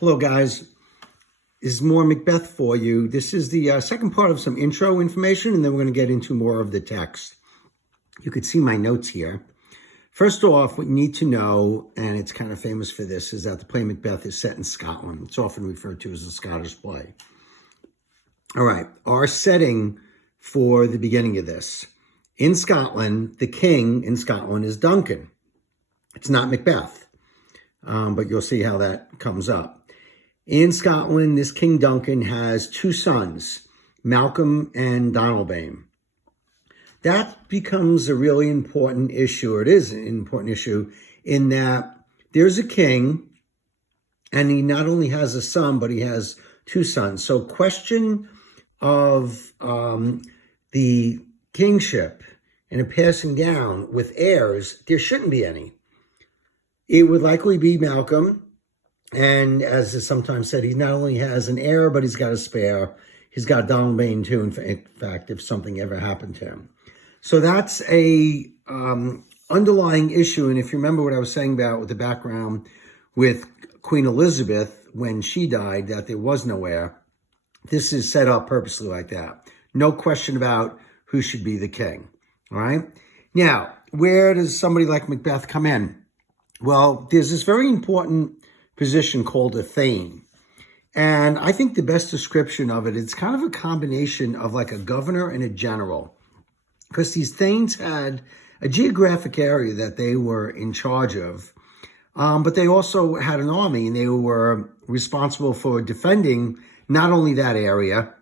Hello, guys. This is more Macbeth for you. This is the second part of some intro information, and then we're going to get into more of the text. You could see my notes here. First off, what you need to know, and it's kind of famous for this, is that the play Macbeth is set in Scotland. It's often referred to as a Scottish play. All right, our setting for the beginning of this. In Scotland, the king in Scotland is Duncan. It's not Macbeth, but you'll see how that comes up. In Scotland, this King Duncan has two sons, Malcolm and Donalbain. That becomes a really important issue, or it is an important issue, in that there's a king, and he not only has a son, but he has two sons. So question of the kingship and a passing down with heirs, there shouldn't be any. It would likely be Malcolm. And as is sometimes said, he not only has an heir, but he's got a spare. He's got Donalbain too, in fact, if something ever happened to him. So that's a underlying issue. And if you remember what I was saying about with the background with Queen Elizabeth, when she died, that there was no heir, this is set up purposely like that. No question about who should be the king. All right. Now, where does somebody like Macbeth come in? Well, there's this very important position called a thane. And I think the best description of it, it's kind of a combination of like a governor and a general. Because these thanes had a geographic area that they were in charge of. But they also had an army, and they were responsible for defending not only that area,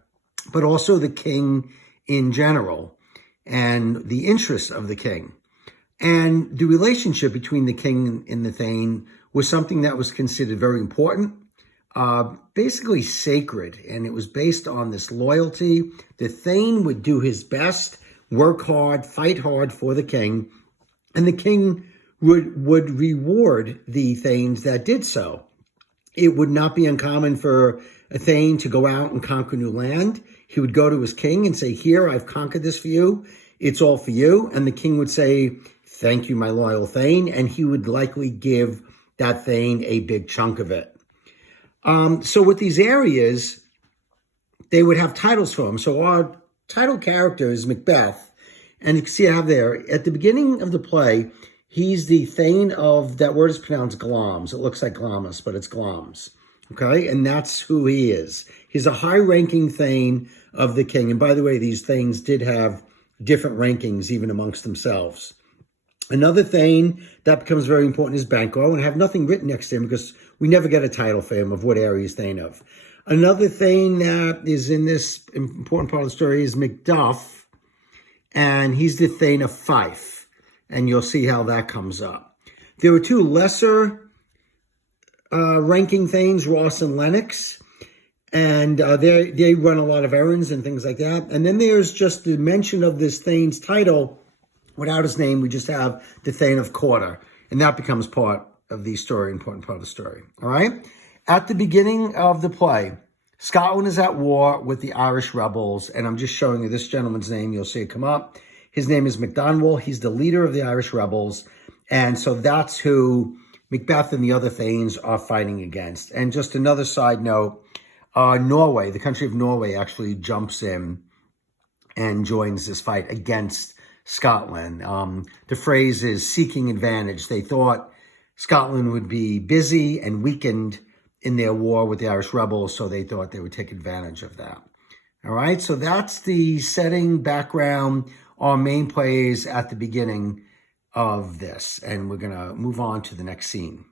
but also the king in general and the interests of the king. And the relationship between the king and the thane was something that was considered very important, basically sacred. And it was based on this loyalty. The thane would do his best, work hard, fight hard for the king. And the king would reward the thanes that did so. It would not be uncommon for a thane to go out and conquer new land. He would go to his king and say, "Here, I've conquered this for you. It's all for you." And the king would say, "Thank you, my loyal thane." And he would likely give that thane a big chunk of it. So with these areas, they would have titles for them. So our title character is Macbeth. And you can see I have there, at the beginning of the play, he's the thane of, that word is pronounced Glamis. It looks like Glamis, but it's Glamis. Okay, and that's who he is. He's a high-ranking thane of the king. And by the way, these thanes did have different rankings even amongst themselves. Another thane that becomes very important is Banquo, and I have nothing written next to him because we never get a title for him of what area he's thane of. Another thane that is in this important part of the story is Macduff, and he's the thane of Fife, and you'll see how that comes up. There were two lesser ranking thanes, Ross and Lennox, and they run a lot of errands and things like that. And then there's just the mention of this thane's title. Without his name, we just have the Thane of Quarter, and that becomes part of the story, important part of the story. All right? At the beginning of the play, Scotland is at war with the Irish rebels, and I'm just showing you this gentleman's name. You'll see it come up. His name is Macdonald. He's the leader of the Irish rebels, and so that's who Macbeth and the other thanes are fighting against. And just another side note, Norway, the country of Norway, actually jumps in and joins this fight against Scotland. The phrase is seeking advantage. They thought Scotland would be busy and weakened in their war with the Irish rebels, so they thought they would take advantage of that. All right, so that's the setting, background, our main plays at the beginning of this, and we're going to move on to the next scene.